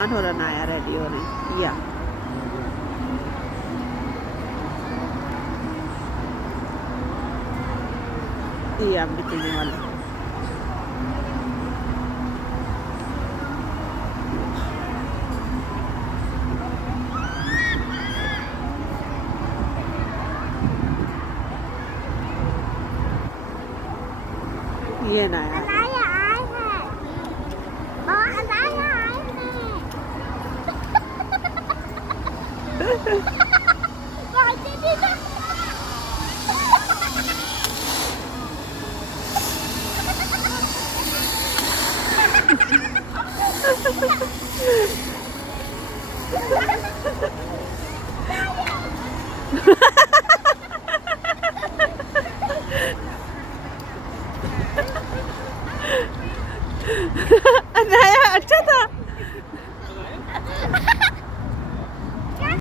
on हो रहा नया रेडियो ने या ये आप निकलने वाले ये नया อะไรอ่ะไอแพดบอกอะไรอ่ะไอแพด